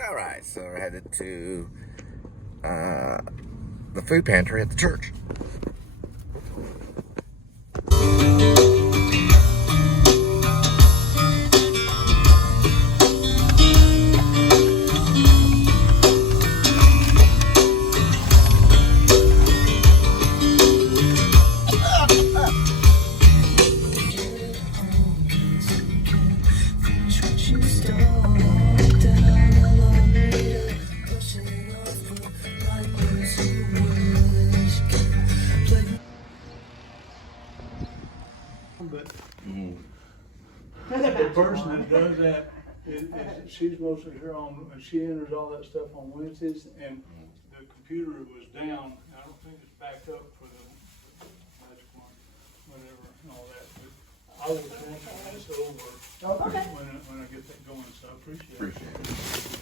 Alright, so we're headed to the food pantry at the church. The person that does that she's mostly here on, she enters all that stuff on Wednesdays, and the computer was down. I don't think it's back up for the magic one, whatever, and all that. But I will transfer this over when I get that going, so I appreciate it.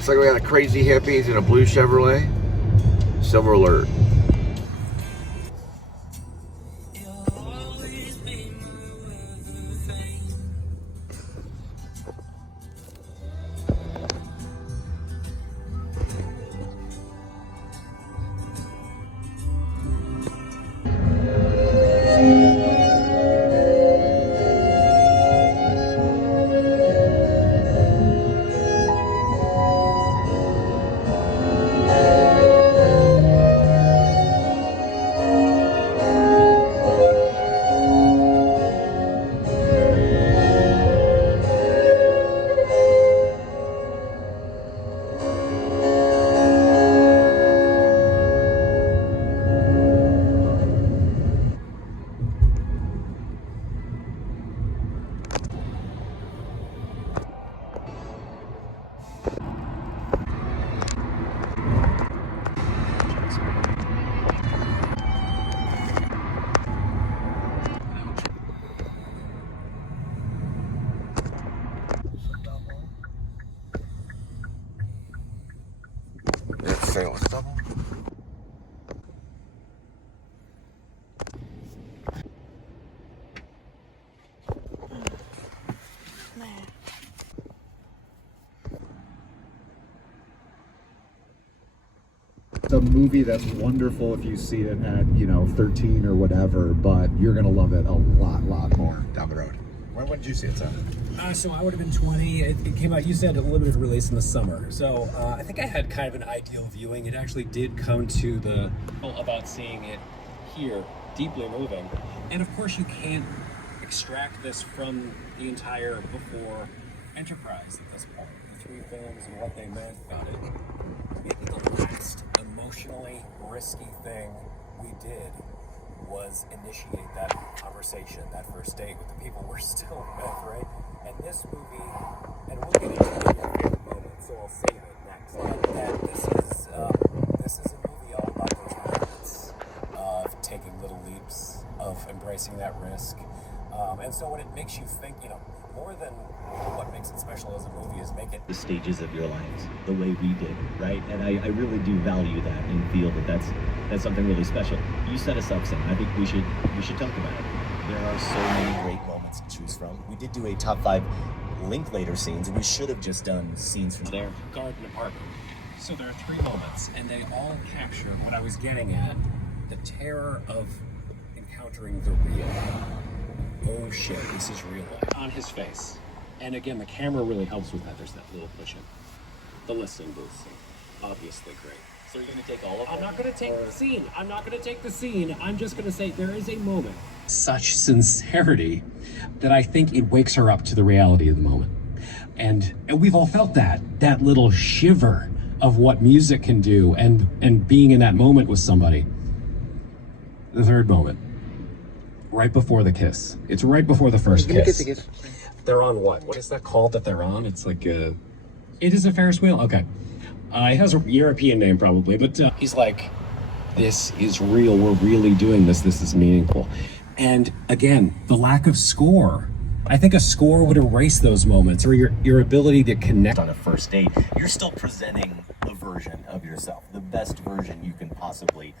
Looks like we got a crazy hippies in a blue Chevrolet. Silver alert. Let's say what's double. It's a movie that's wonderful if you see it at, 13 or whatever, but you're going to love it a lot more down the road. When did you see it, Sam? So I would have been 20. It came out, you said, a limited release in the summer. So I think I had kind of an ideal viewing. It actually did come to the about seeing it here, deeply moving. And of course you can't extract this from the entire before enterprise at this point. The three films and what they meant about it. Maybe the last emotionally risky thing we did was initiate that conversation, that first date with the people we're still with, right? And this movie, and we'll get into it in your favorite moment, so I'll save it next. But that this is a movie all about those moments of taking little leaps, of embracing that risk. And so when it makes you think, more than what makes it special as a movie is make it the stages of your lives the way we did, right? And I really do value that and feel that that's something really special. You set us up, Sam. I think we should talk about it. There are so many great moments to choose from. We did do a top 5 Linklater scenes, and we should have just done scenes from their garden apartment. So there are 3 moments, and they all capture what I was getting at, the terror of encountering the real. Oh shit, this is real life. On his face. And again, the camera really helps with that. There's that little push in. The listening booth scene. Obviously great. So you're going to take all of them? I'm not going to take the scene. I'm not going to take the scene. I'm just going to say there is a moment. Such sincerity that I think it wakes her up to the reality of the moment. And we've all felt that little shiver of what music can do and being in that moment with somebody. The third moment. Right before the kiss. It's right before the first kiss. They're on what? What is that called that they're on? It's like it is a Ferris wheel? Okay. It has a European name probably, but he's like, this is real. We're really doing this. This is meaningful. And again, the lack of score. I think a score would erase those moments or your ability to connect. On a first date, you're still presenting a version of yourself, the best version you can possibly.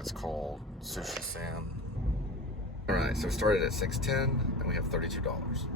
it's called Sushi Sam. All right, so we started at $6.10 and we have $32.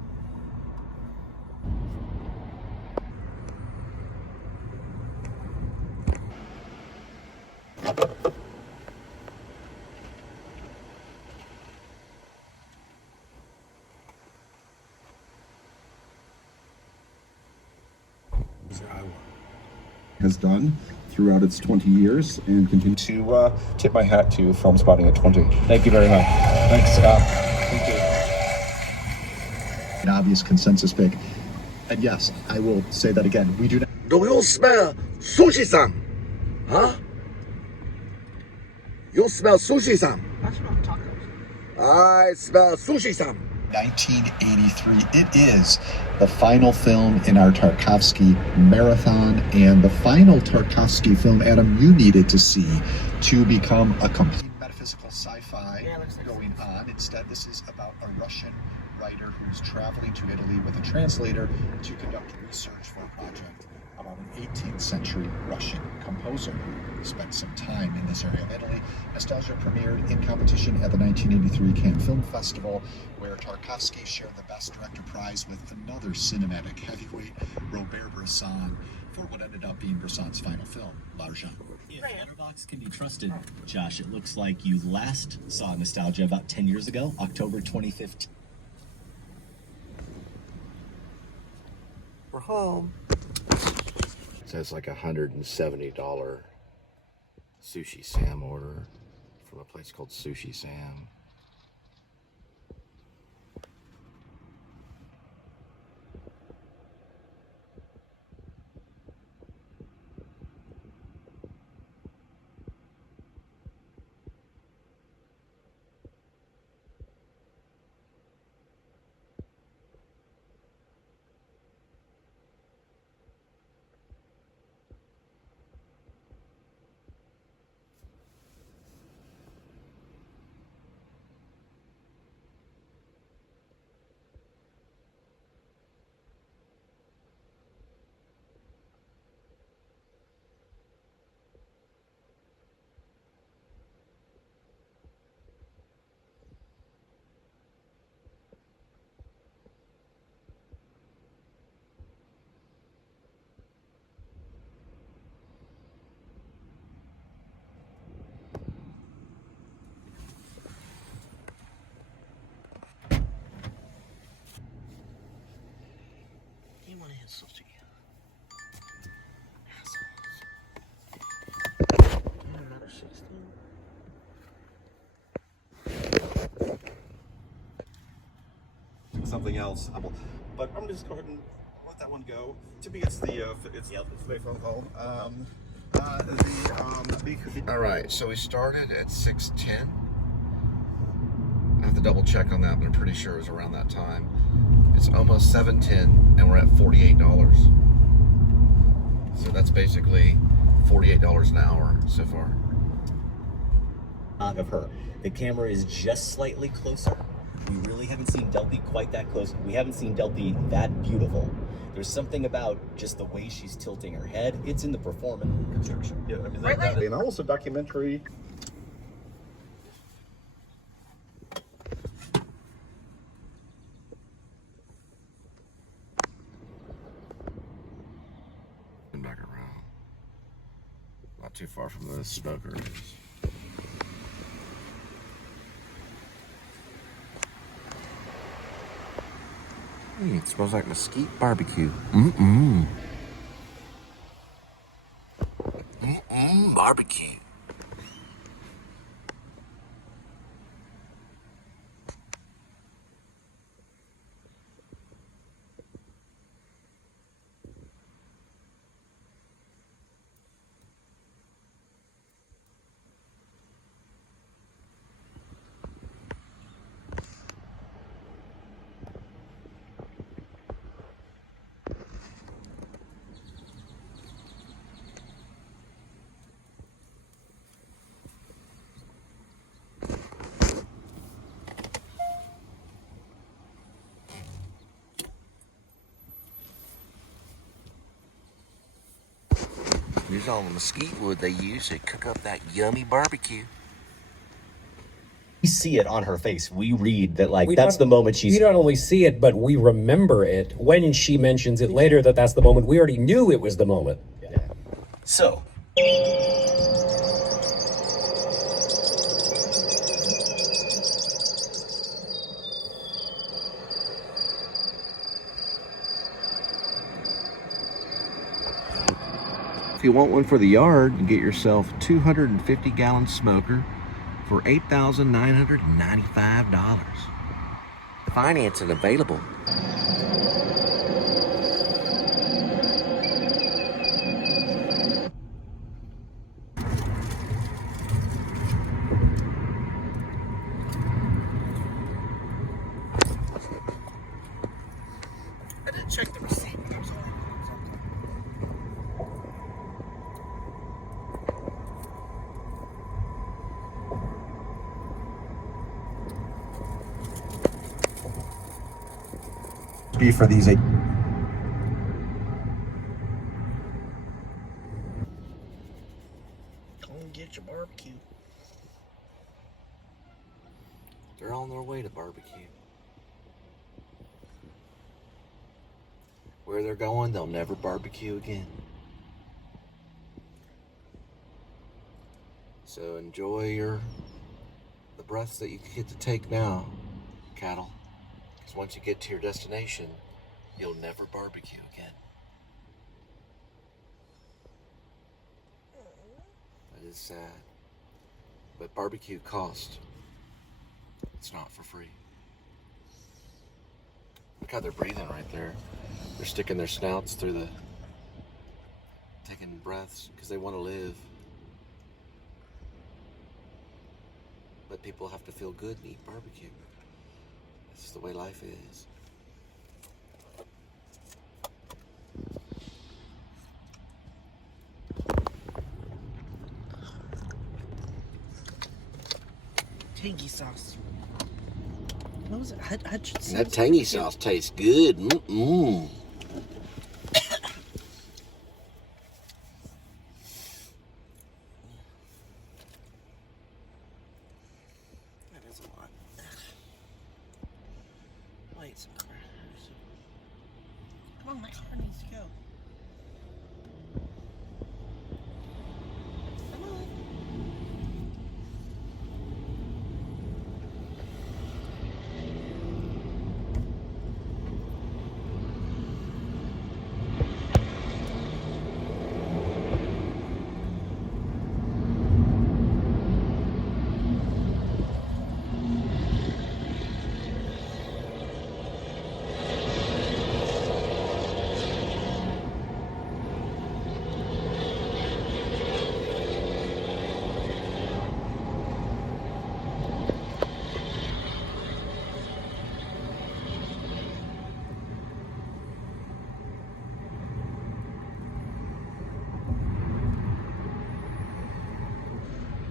Has done throughout its 20 years and continue to tip my hat to Film Spotting at 20. Thank you very much. Thanks, Scott. Thank you. An obvious consensus pick. And yes, I will say that again. We do not. Do you smell sushi-san? Huh? You smell sushi-san? I smell tacos. I smell sushi-san. 1983. It is the final film in our Tarkovsky marathon and the final Tarkovsky film, Adam, you needed to see to become a complete metaphysical sci-fi going on. Instead, this is about a Russian writer who's traveling to Italy with a translator to conduct research for a project about an 18th century Russian composer who spent some time in this area of Italy. Nostalgia premiered in competition at the 1983 Cannes Film Festival, where Tarkovsky shared the Best Director prize with another cinematic heavyweight, Robert Bresson, for what ended up being Bresson's final film, L'Argent. If Letterboxd can be trusted, Josh, it looks like you last saw Nostalgia about 10 years ago, October 2015. We're home. So it's like $170 Sushi Sam order from a place called Sushi Sam. You want to hit sushi? Another 16. Something else, but I'm just going to let that one go. To me, it's the filet phone home. All right, so we started at 6:10. I have to double check on that, but I'm pretty sure it was around that time. It's almost 7:10, and we're at $48. So that's basically $48 an hour so far. Of her. The camera is just slightly closer. We really haven't seen Delpy quite that close. We haven't seen Delpy that beautiful. There's something about just the way she's tilting her head. It's in the performance construction. Yeah, I mean, and also documentary. And back around. Not too far from the smoker is. It smells like mesquite barbecue. Barbecue. Here's all the mesquite wood they use to cook up that yummy barbecue. We see it on her face. We read that, like, We that's not- the moment she's... We not only see it, but we remember it. When she mentions it later that that's the moment, we already knew it was the moment. Yeah. So... If you want one for the yard, you get yourself a 250-gallon smoker for $8,995. Financing available. I didn't check the receipt. I'm sorry. Be for these eight. Go and get your barbecue. They're on their way to barbecue. Where they're going, they'll never barbecue again. So enjoy the breaths that you get to take now, cattle. Because once you get to your destination, you'll never barbecue again. That is sad. But barbecue costs. It's not for free. Look how they're breathing right there. They're sticking their snouts through the... taking breaths because they want to live. But people have to feel good and eat barbecue. That's just the way life is. Tangy sauce. What was it? Hutchinson. That tangy sauce tastes good. Mm-mm. That is a lot. Wait some more. Come on, my car needs to go. Come on.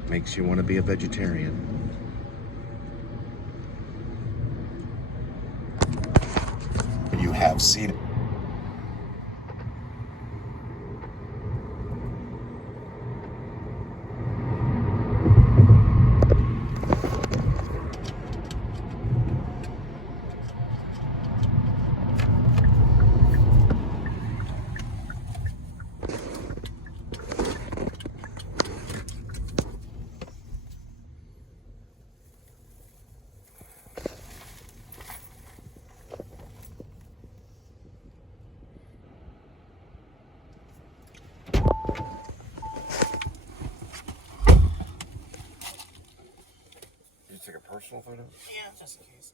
Makes you want to be a vegetarian. You have seen it. Did you take a personal photo? Yeah, just in case.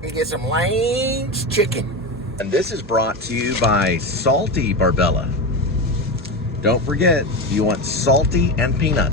You get some Lane's chicken. And this is brought to you by Salty Barbella. Don't forget, you want salty and peanut.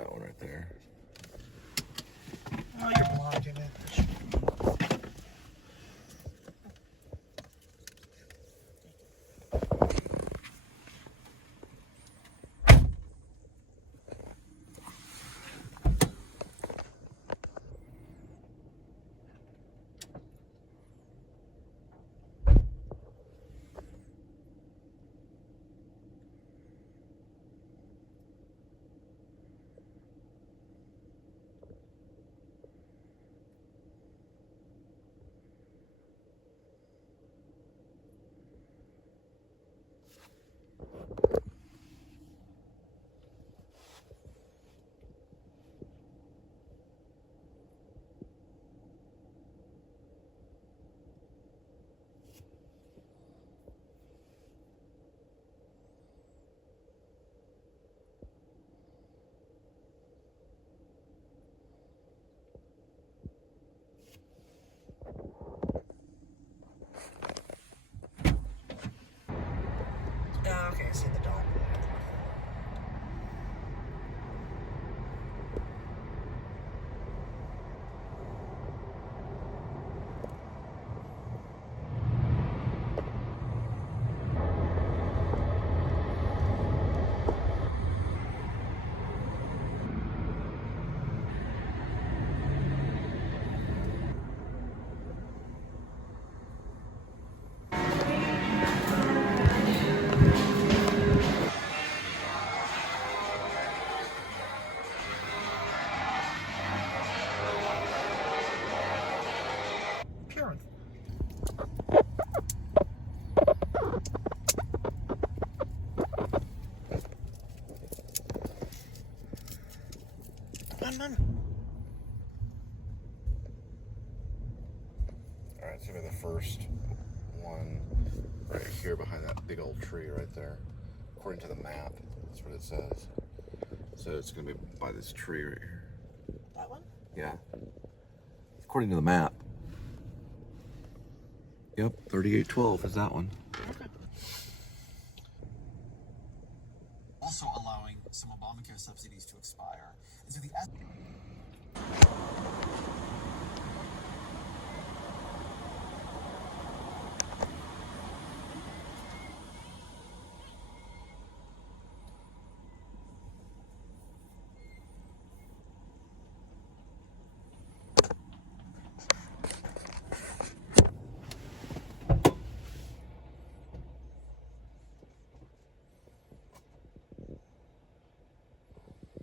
that one right there. Oh, you're blocking it. Oh, okay, I see the dog. Pure. None. Alright, it's gonna be the first one right here behind that big old tree right there. According to the map, that's what it says. So it's gonna be by this tree right here. That one? Yeah. According to the map. Yep, 3812 is that one. Okay. Also allowing some Obamacare subsidies to expire. And so the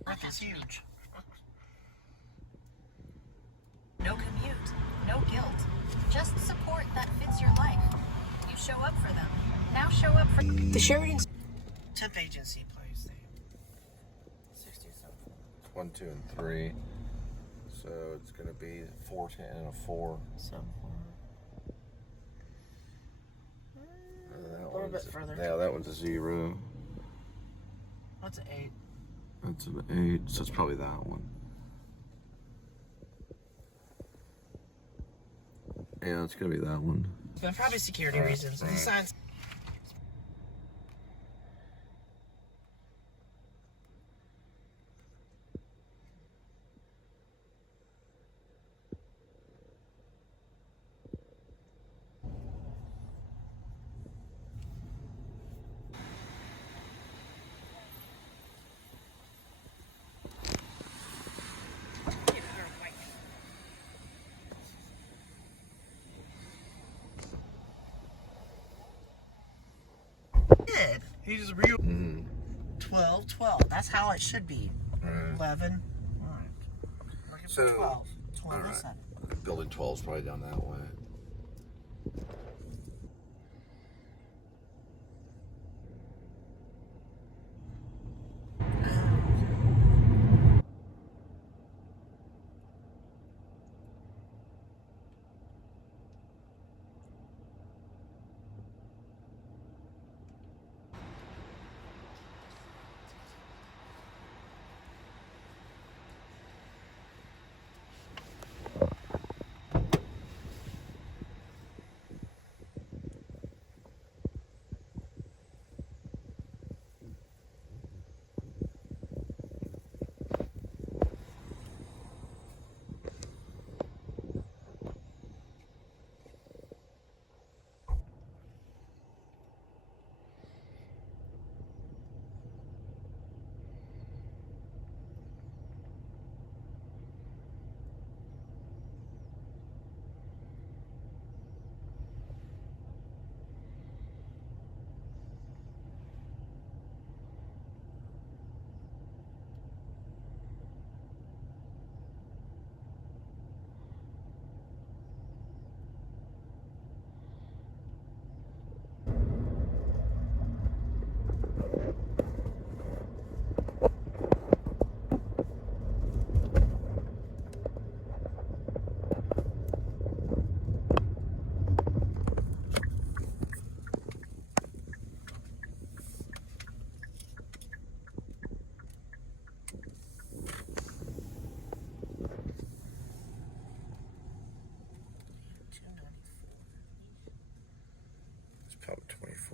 Earth is huge. No commute, no guilt. Just support that fits your life. You show up for them. Now show up for the Sheridan Temp agency place there. 67. 1, 2, and 3. So it's gonna be 4, 10, and a 4. A little bit further. Yeah, that one's a 0. That's an 8. That's an 8, so it's probably that one. Yeah, it's gonna be that one. But probably security reasons. The signs. He's real. 12, 12. That's how it should be. 11. All right. Looking So, for 12. 12 all right. is 7. Building 12 is probably down that way.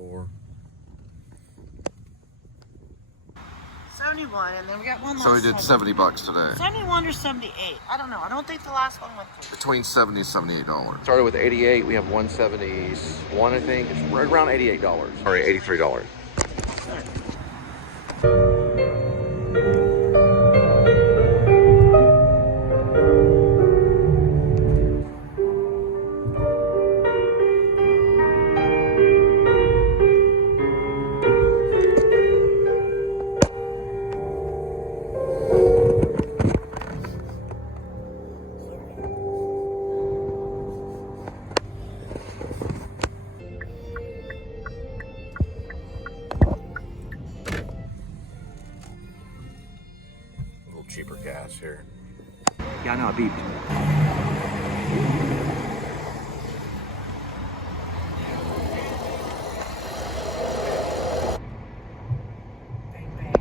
74. 71, and then we got one last So we did one. $70 today. 71 or 78. I don't know. I don't think the last one went through. Between $70 and $78. Started with 88. We have 171, I think. It's right around $88. Sorry, $83. A little cheaper gas here. Yeah, I know, I beeped. Bang, bang.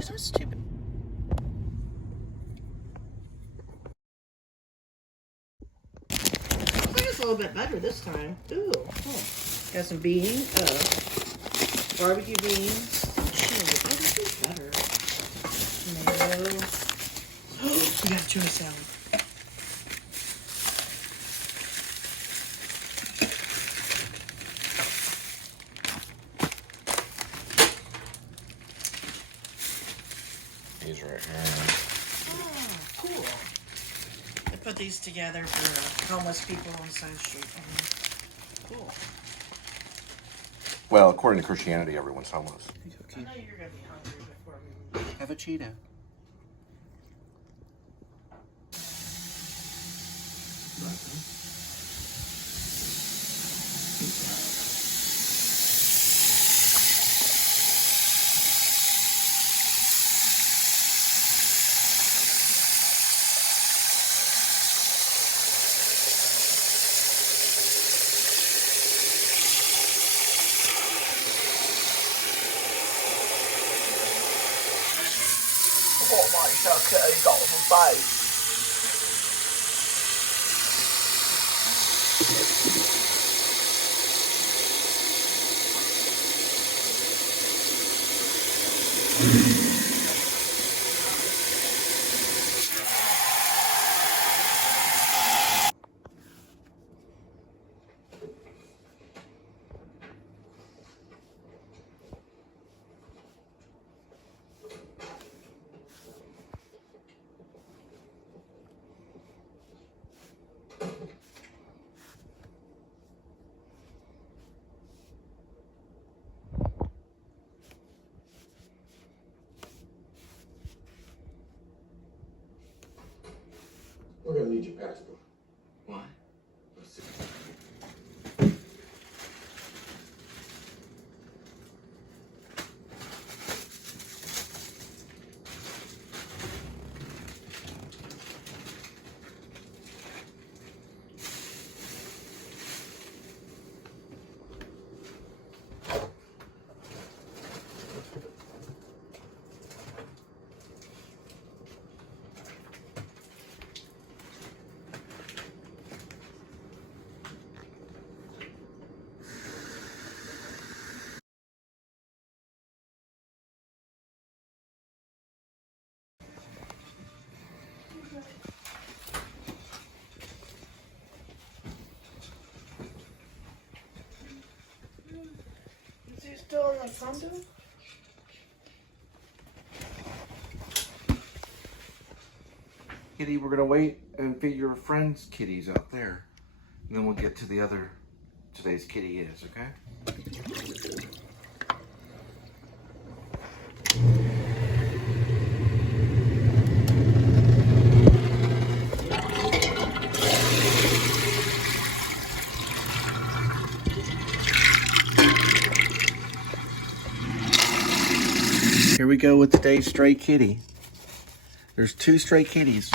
So stupid. I think it's a little bit better this time. Ooh. Got some beans, barbecue beans, chili. Oh, this is better. Tomato. Oh, we got a tuna salad. These right here. Oh, cool. I put these together for homeless people on Side Street. Cool. Well, according to Christianity, everyone's homeless. I know you're gonna be hungry before we leave. Have a Cheeto. What might you got on the face? We're gonna need your passport. Why? Is he still in the condo? Kitty, we're gonna wait and feed your friends' kitties out there. And then we'll get to the other today's kitty is, okay? Here we go with today's stray kitty. There's two stray kitties.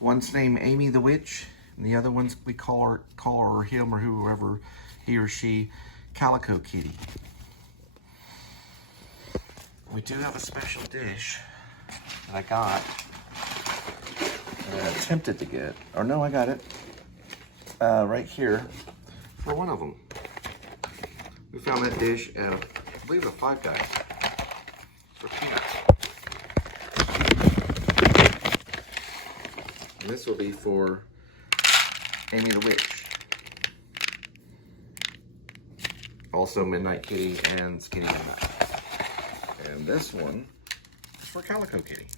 One's named Amy the Witch, and the other one's, we call her or him or whoever, he or she, Calico Kitty. We do have a special dish that I got, that I attempted to get, or no, I got it, right here, for one of them. We found that dish at, I believe, a Five Guys. For peanuts. And this will be for Amy the Witch. Also Midnight Kitty and Skinny Midnight. And this one is for Calico Kitty.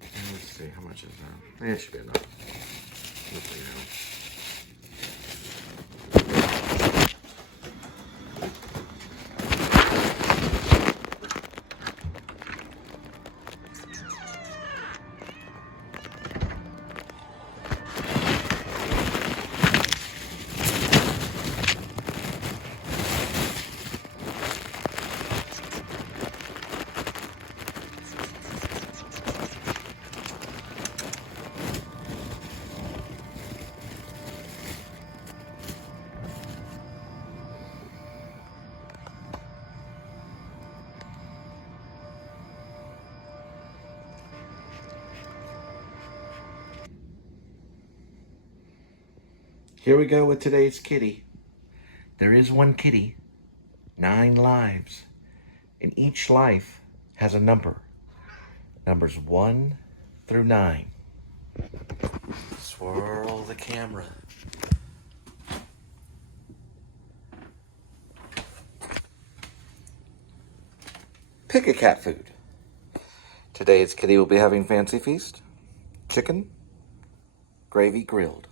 And let's see, how much is that? It should be enough. Hopefully now. Here we go with today's kitty. There is one kitty, 9 lives, and each life has a number. Numbers 1 through 9. Swirl the camera. Pick a cat food. Today's kitty will be having Fancy Feast, chicken, gravy grilled.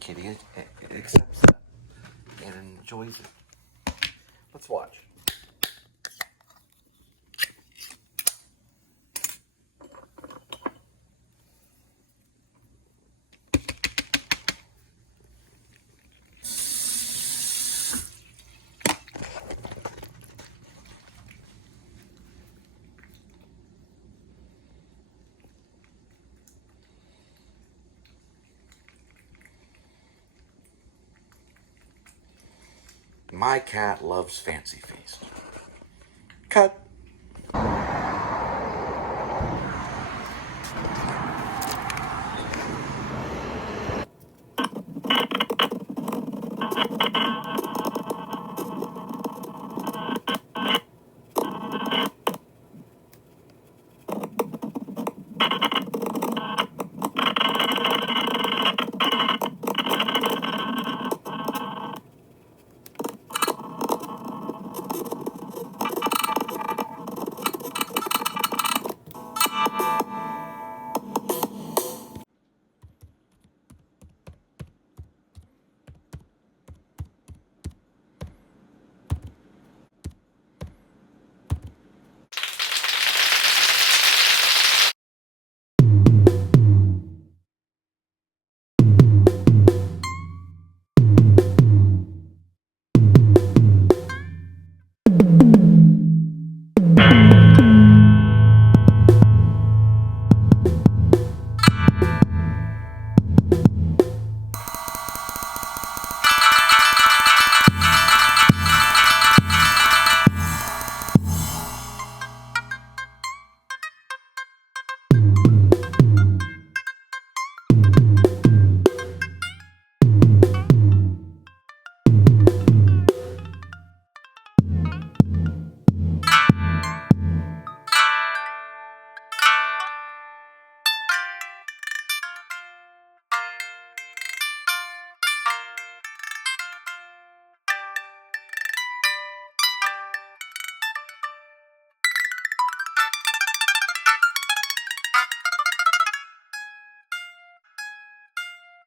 Kitty accepts that and enjoys it. Let's watch. My cat loves Fancy Feast. Cut.